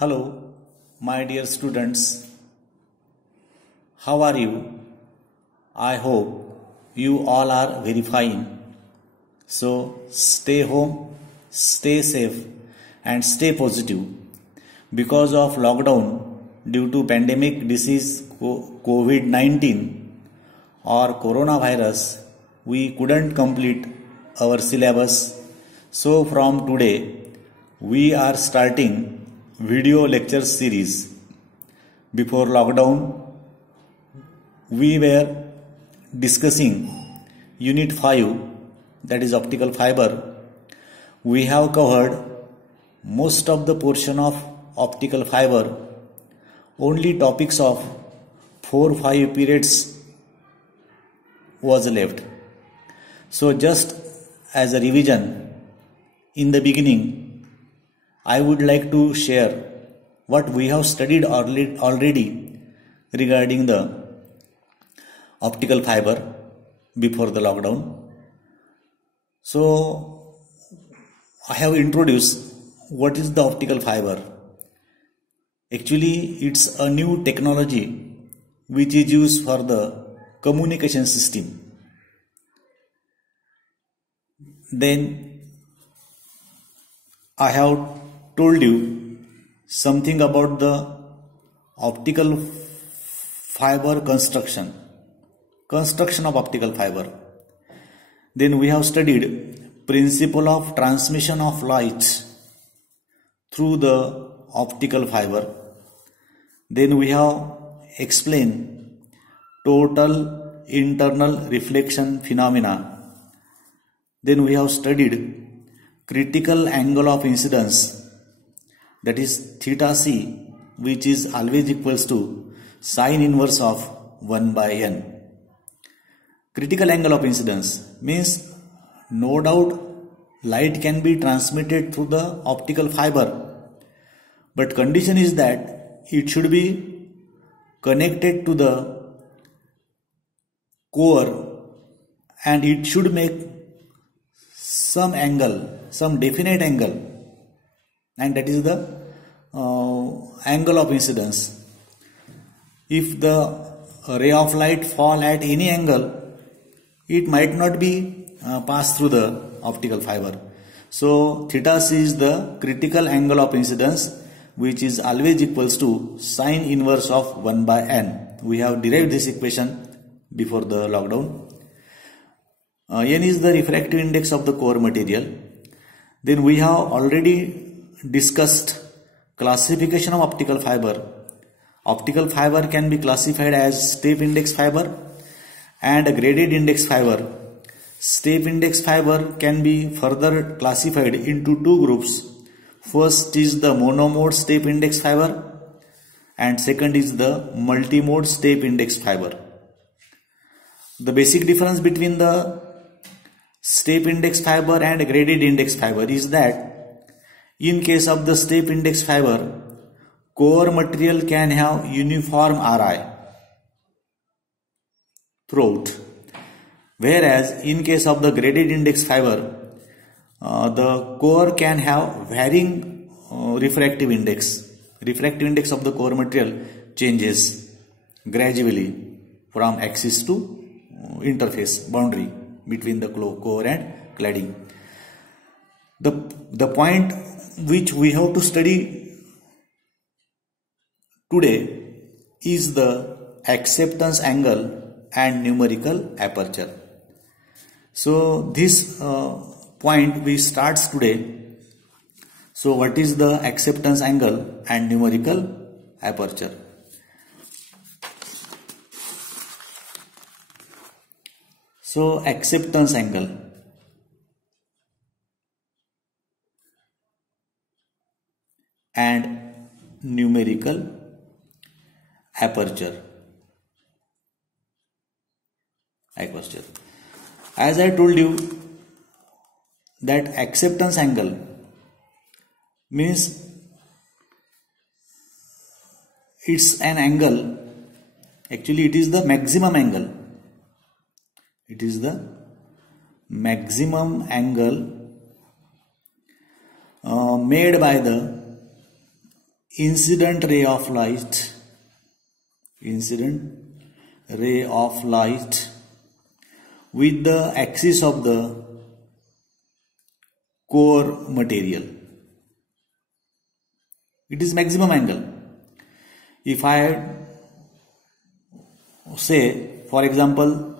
Hello, my dear students. How are you? I hope you all are very fine. So stay home, stay safe, and stay positive. Because of lockdown due to pandemic disease COVID-19 or coronavirus, we couldn't complete our syllabus. So from today, we are starting video lecture series. Before lockdown, we were discussing unit 5, that is optical fiber. We have covered most of the portion of optical fiber. Only topics of 4-5 periods was left. So just as a revision, in the beginning, I would like to share what we have studied already regarding the optical fiber before the lockdown. So I have introduced what is the optical fiber. Actually, it's a new technology which is used for the communication system. Then I have told you something about the optical fiber construction of optical fiber. Then we have studied principle of transmission of light through the optical fiber. Then we have explained total internal reflection phenomena. Then we have studied critical angle of incidence, that is theta c, which is always equals to sine inverse of 1 by n. Critical angle of incidence means no doubt light can be transmitted through the optical fiber, but condition is that it should be connected to the core and it should make some angle, some definite angle, and that is the angle of incidence. If the ray of light fall at any angle, it might not be passed through the optical fiber. So theta c is the critical angle of incidence, which is always equals to sine inverse of 1 by n. We have derived this equation before the lockdown. N is the refractive index of the core material. Then we have already discussed classification of optical fiber. Optical fiber can be classified as step index fiber and a graded index fiber. Step index fiber can be further classified into two groups. First is the monomode step index fiber and second is the multimode step index fiber. The basic difference between the step index fiber and graded index fiber is that in case of the step index fiber, core material can have uniform Ri throughout, whereas in case of the graded index fiber, the core can have varying refractive index. Refractive index of the core material changes gradually from axis to interface boundary between the core and cladding. The point which we have to study today is the acceptance angle and numerical aperture. So this point we starts today. So what is the acceptance angle and numerical aperture? So acceptance angle and numerical aperture. As I told you that acceptance angle means it's an angle, actually it is the maximum angle. It is the maximum angle made by the incident ray of light with the axis of the core material. It is maximum angle. If I say, for example,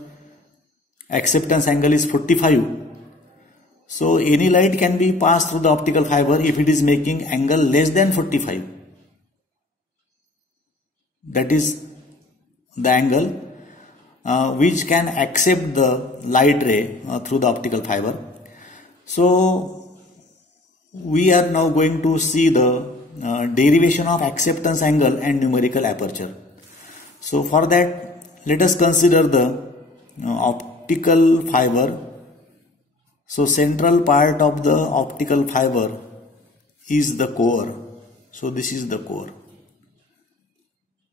acceptance angle is 45, so any light can be passed through the optical fiber if it is making angle less than 45. That is the angle which can accept the light ray through the optical fiber. So we are now going to see the derivation of acceptance angle and numerical aperture. So for that, let us consider the optical fiber. So central part of the optical fiber is the core. So this is the core.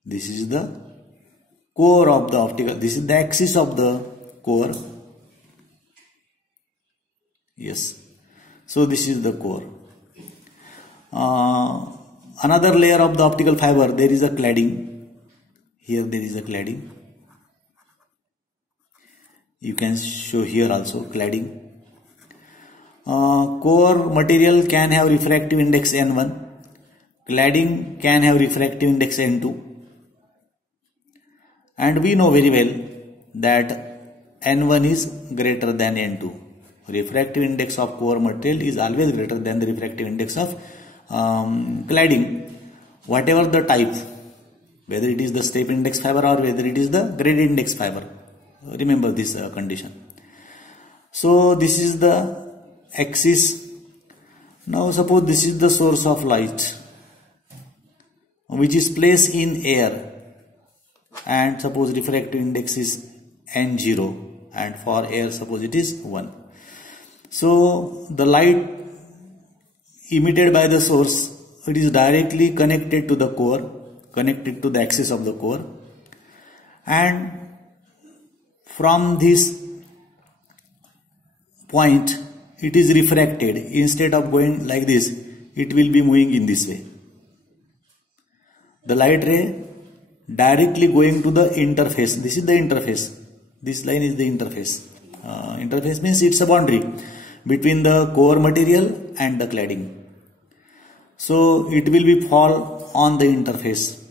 This is the core of the optical. This is the axis of the core. Yes. So this is the core. Another layer of the optical fiber, there is a cladding. Here there is a cladding. You can show here also cladding. Core material can have refractive index N1. Cladding can have refractive index N2. And we know very well that N1 is greater than N2. Refractive index of core material is always greater than the refractive index of cladding. Whatever the type, whether it is the step index fiber or whether it is the gradient index fiber. Remember this condition. So this is the axis. Now suppose this is the source of light which is placed in air, and suppose refractive index is N0 and for air suppose it is 1. So the light emitted by the source, it is directly connected to the core, connected to the axis of the core, and from this point it is refracted. Instead of going like this, it will be moving in this way. The light ray directly going to the interface. This is the interface. This line is the interface. Interface means it's a boundary between the core material and the cladding. So it will be fall on the interface,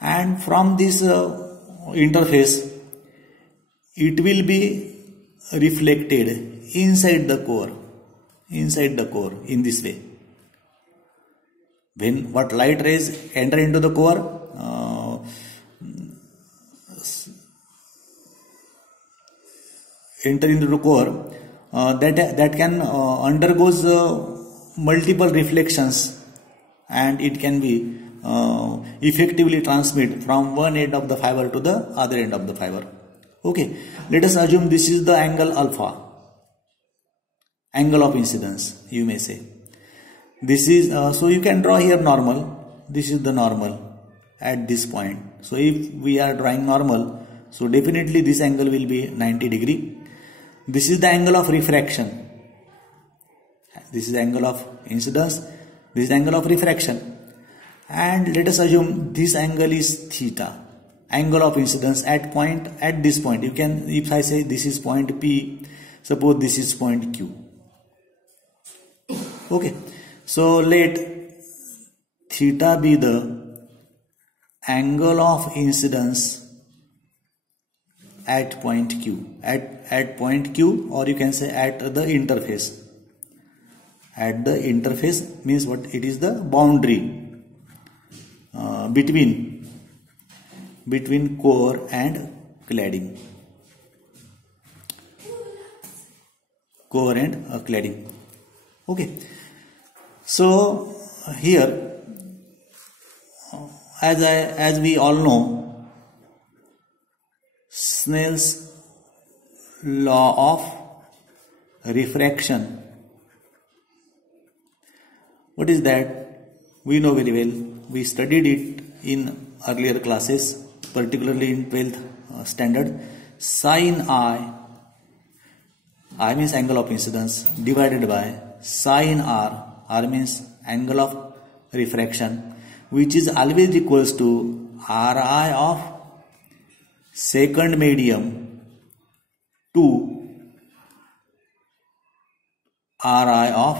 and from this interface it will be reflected inside the core in this way. When what light rays enter into the core, that can undergoes multiple reflections, and it can be effectively transmit from one end of the fiber to the other end of the fiber. Okay, let us assume this is the angle alpha, angle of incidence, you may say. This is so you can draw here normal. This is the normal at this point. So if we are drawing normal, so definitely this angle will be 90 degree. This is the angle of refraction. This is the angle of incidence. This is the angle of refraction. And let us assume this angle is theta, angle of incidence at this point. You can, if I say this is point P, suppose this is point Q. Okay. So let theta be the angle of incidence at point Q, at point Q, or you can say at the interface. At the interface means what? It is the boundary between core and cladding. Core and cladding. Okay. So here, as we all know, Snell's law of refraction. What is that? We know very well. We studied it in earlier classes, particularly in 12th standard. Sin I means angle of incidence, divided by sin R means angle of refraction, which is always equals to Ri of second medium to Ri of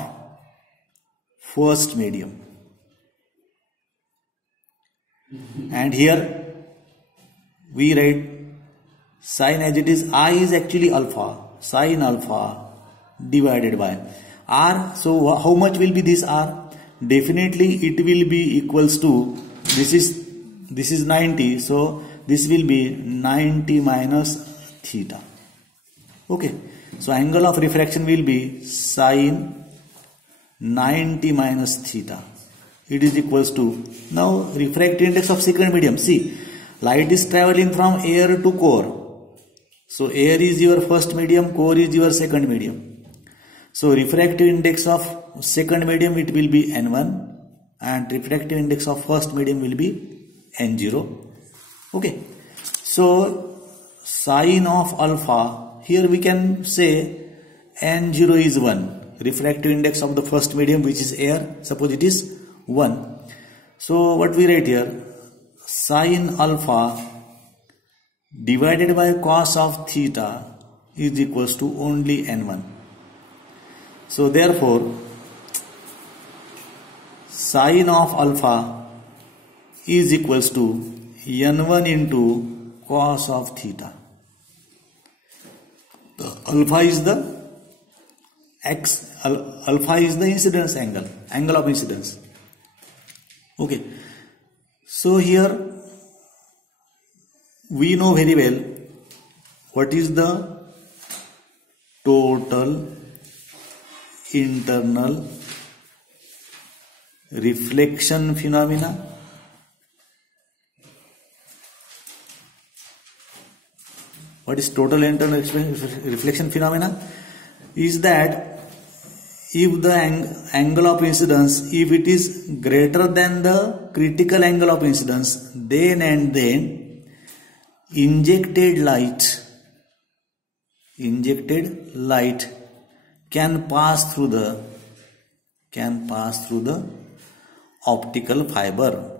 first medium. And here we write sin as it is. I is actually alpha, sin alpha divided by R. So how much will be this R? Definitely it will be equals to, this is 90, so this will be 90 minus theta. Okay, so angle of refraction will be sin 90 minus theta. It is equals to, now refractive index of second medium. See, light is traveling from air to core. So air is your first medium, core is your second medium. So refractive index of second medium, it will be N1, and refractive index of first medium will be N0. Okay, so sin of alpha, here we can say N0 is 1. Refractive index of the first medium, which is air, suppose it is 1. So what we write here, sin alpha divided by cos of theta is equals to only N1. So therefore sin of alpha is equals to N1 into cos of theta. The alpha is the alpha is the incidence angle of incidence. Okay, so here we know very well what is the total internal reflection phenomena. What is total internal reflection phenomena? Is that if the angle of incidence, if it is greater than the critical angle of incidence, then and then injected light can pass through the optical fiber.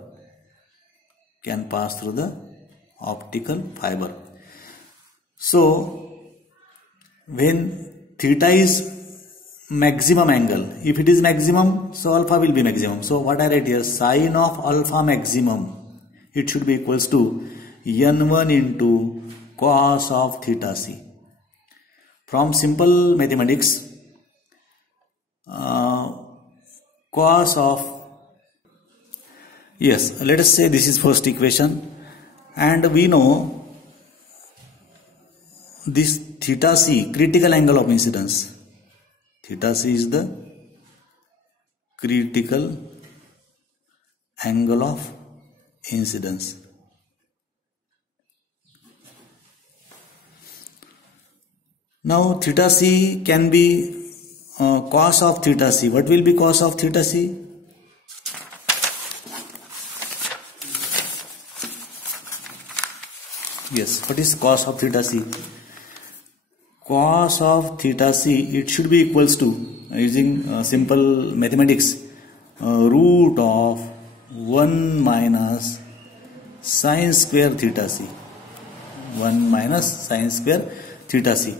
So when theta is maximum angle, if it is maximum, so alpha will be maximum. So what I write here, sin of alpha maximum, it should be equals to N1 into cos of theta c. From simple mathematics, cos of, yes, let us say this is first equation, and we know this theta c, critical angle of incidence. Theta c is the critical angle of incidence. Now theta c can be cos of theta c. What will be cos of theta c? Yes, what is cos of theta c? Cos of theta c, it should be equals to, using simple mathematics, root of 1 minus sin square theta c. 1 minus sin square theta c.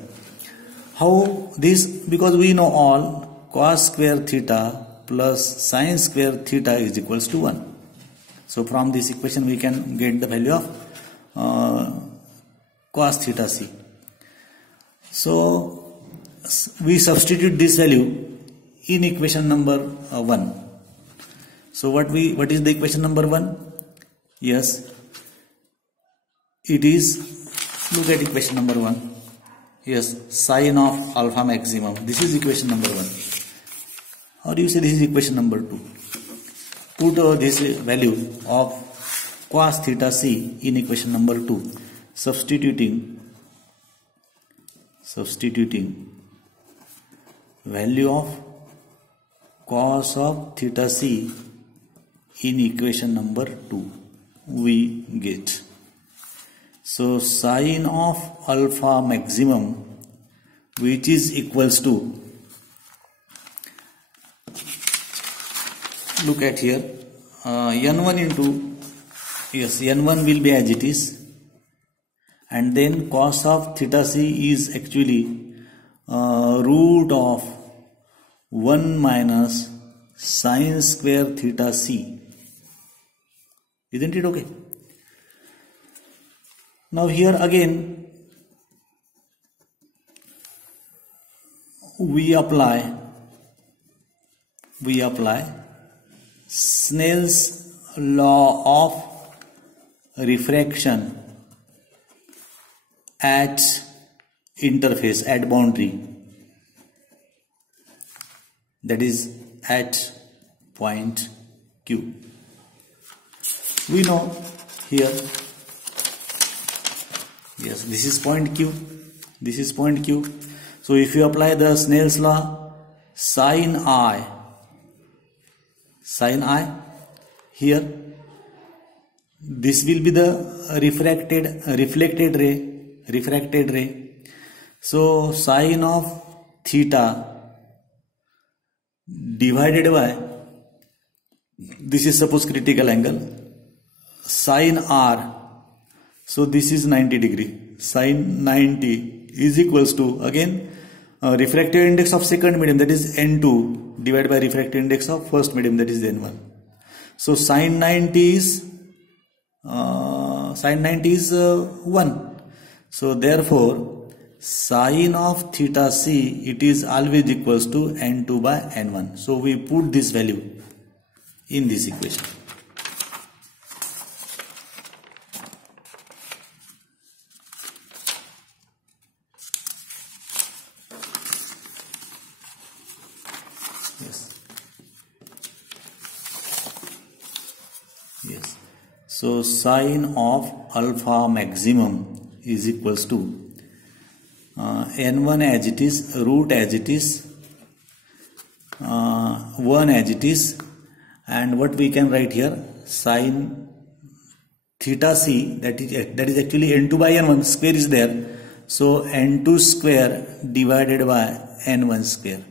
How this? Because we know all cos square theta plus sin square theta is equals to 1. So from this equation we can get the value of cos theta c. So we substitute this value in equation number 1. So what is the equation number 1? Yes, it is, look at equation number 1. Yes, sin of alpha maximum. This is equation number 1. Or you say this is equation number 2. Put this value of cos theta c in equation number 2. Substituting value of cos of theta c in equation number 2, we get. So sin of alpha maximum, which is equals to, look at here, n1 into, yes, n1 will be as it is, and then cos of theta c is actually root of 1 minus sine square theta c. Isn't it okay? Now here again we apply Snell's law of refraction at interface, at boundary, that is at point Q. We know here, yes, this is point Q, this is point Q. So if you apply the Snell's law, sin I here, this will be the refracted ray. So sin of theta divided by, this is suppose critical angle, sin R, so this is 90 degree, sin 90 is equals to, again, refractive index of second medium, that is N2, divided by refractive index of first medium, that is N1. So sin 90 is 1. So therefore sin of theta c, it is always equals to N2 by N1. So we put this value in this equation. Yes. So sin of alpha maximum is equals to n1 as it is, root as it is, 1 as it is, and what we can write here, sin theta c, that is actually n2 by n1, square is there, so n2 square divided by n1 square.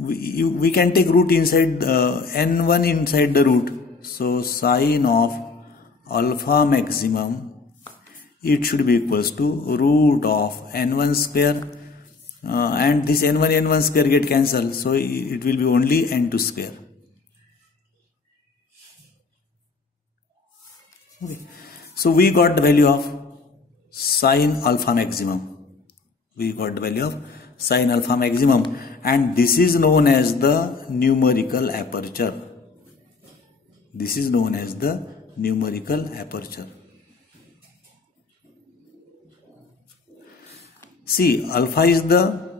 We can take root inside n1 inside the root. So sin of alpha maximum, it should be equals to root of n1 square, and this n1 square get cancelled, so it will be only n2 square. Okay. So we got the value of sin alpha maximum. We got the value of sin alpha maximum, and this is known as the numerical aperture. This is known as the numerical aperture. See, alpha is the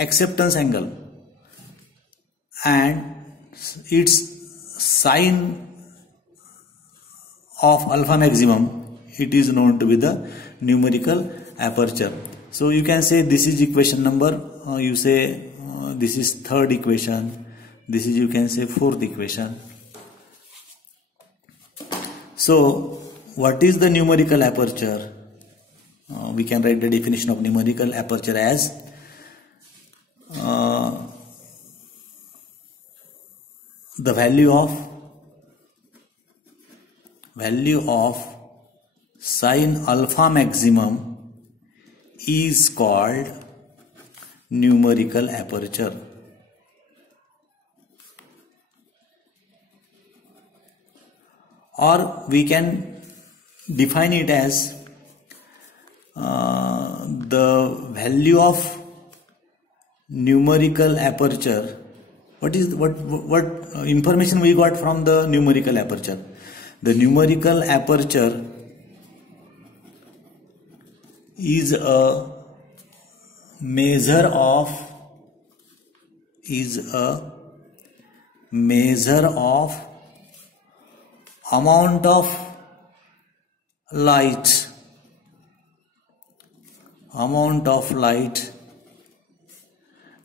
acceptance angle, and its sine of alpha maximum, it is known to be the numerical aperture. So you can say this is equation number, you say this is third equation, this is, you can say, fourth equation. So what is the numerical aperture? We can write the definition of numerical aperture as the value of sin alpha maximum is called numerical aperture. Or we can define it as the value of numerical aperture. What information we got from the numerical aperture? The numerical aperture is a measure of amount of light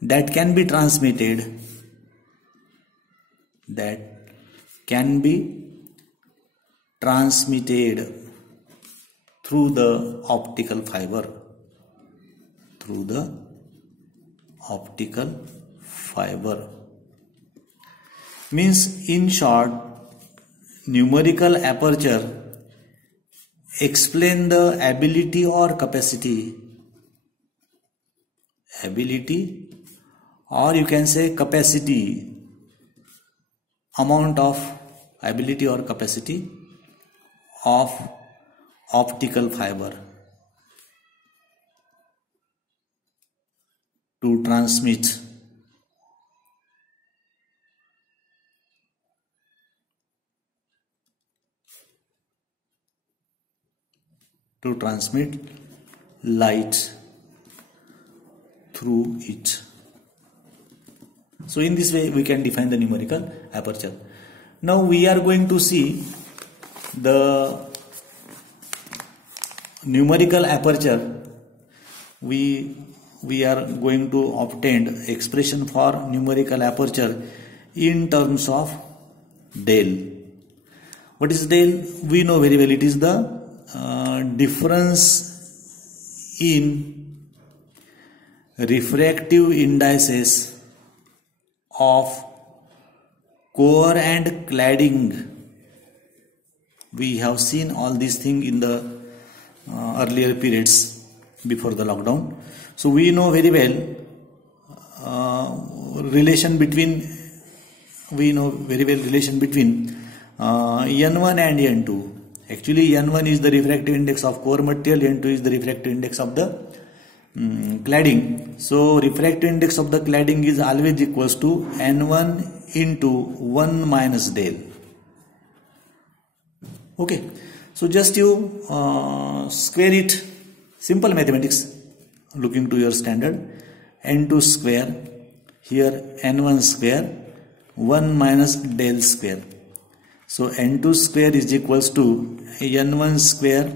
that can be transmitted through the optical fiber, Means in short, numerical aperture explain the ability or capacity, or you can say capacity, amount of ability or capacity of optical fiber to transmit light through it. So in this way we can define the numerical aperture. Now we are going to see the numerical aperture. We are going to obtain expression for numerical aperture in terms of del. What is del? We know very well, it is the difference in refractive indices of core and cladding. We have seen all these things in the earlier periods before the lockdown. So we know very well relation between N1 and N2. Actually N1 is the refractive index of core material, N2 is the refractive index of the cladding. So refractive index of the cladding is always equals to N1 into 1 minus del. Okay, so just you square it, simple mathematics, looking to your standard. N2 square, here N1 square, 1 minus del square. So N2 square is equals to N1 square,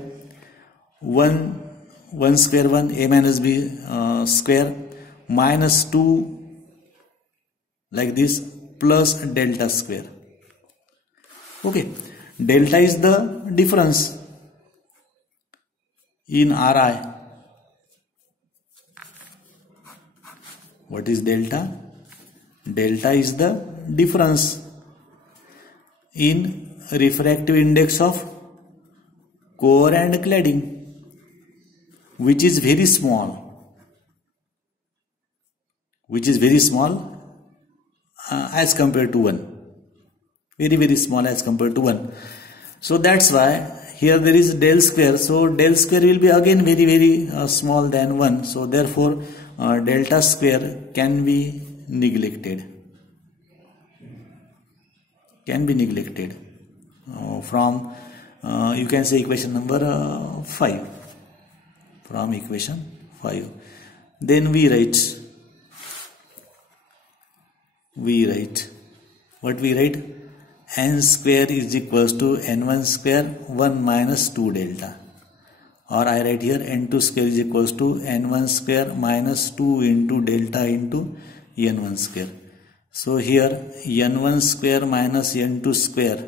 1 square 1, a minus b square, minus 2 like this, plus delta square. Okay, delta is the difference in Ri. What is delta? Delta is the difference in refractive index of core and cladding, which is very small, as compared to 1, very small as compared to 1. So that's why here there is del square. So del square will be again very small than 1. So therefore delta square can be neglected. From you can say equation number 5. From equation 5. Then we write what we write? N square is equals to N1 square 1 minus 2 delta, or I write here N2 square is equals to N1 square minus 2 into delta into N1 square. So here N1 square minus N2 square,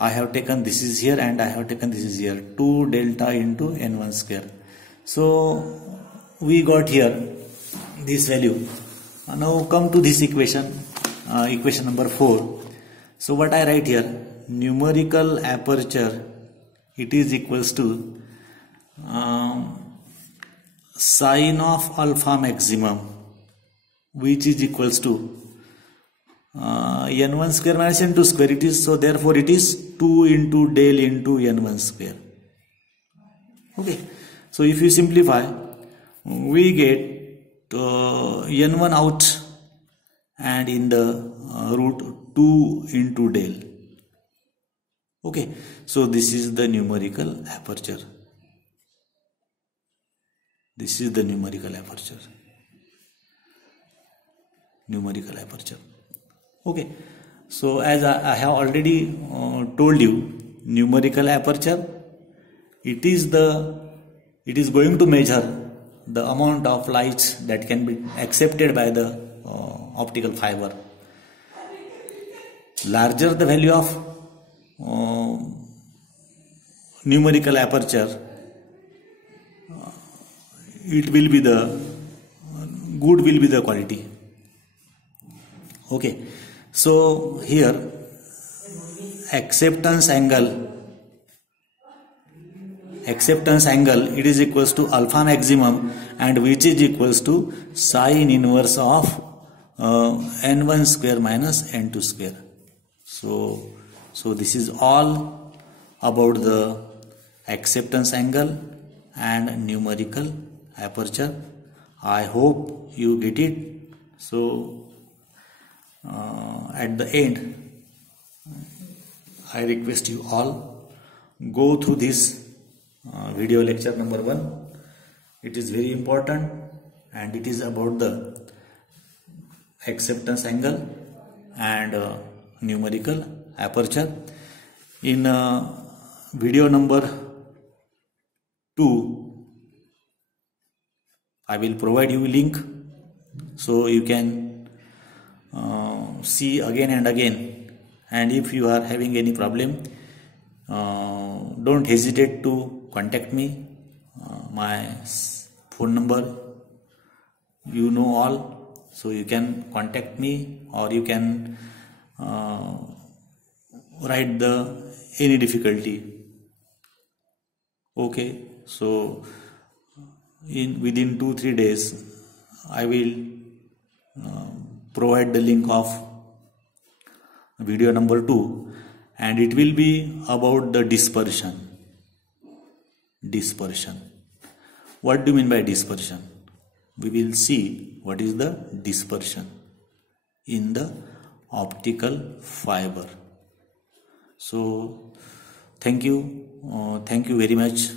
I have taken this is here and I have taken this is here, 2 delta into N1 square. So we got here this value. Now come to this equation, equation number 4. So what I write here, numerical aperture, it is equals to sine of alpha maximum, which is equals to N1 square minus N2 square. It is, so therefore it is 2 into del into N1 square. Okay, so if you simplify, we get N1 out and in the root 2 into del. Okay, so this is the numerical aperture. Numerical aperture. Okay, so as I have already told you, numerical aperture, it is going to measure the amount of light that can be accepted by the optical fiber. Larger the value of numerical aperture, it will be the good will be the quality. Okay, So here acceptance angle it is equals to alpha maximum, and which is equals to sine inverse of n1 square minus n2 square. So this is all about the acceptance angle and numerical aperture. I hope you get it. So at the end, I request you all go through this video lecture number 1. It is very important, and it is about the acceptance angle and numerical aperture. In video number 2, I will provide you a link so you can see again and again. And if you are having any problem, don't hesitate to contact me. My phone number you know all, so you can contact me, or you can write the any difficulty. Okay, so within 2-3 days I will provide the link of video number 2, and it will be about the dispersion. What do you mean by dispersion? We will see what is the dispersion in the optical fiber. So thank you very much.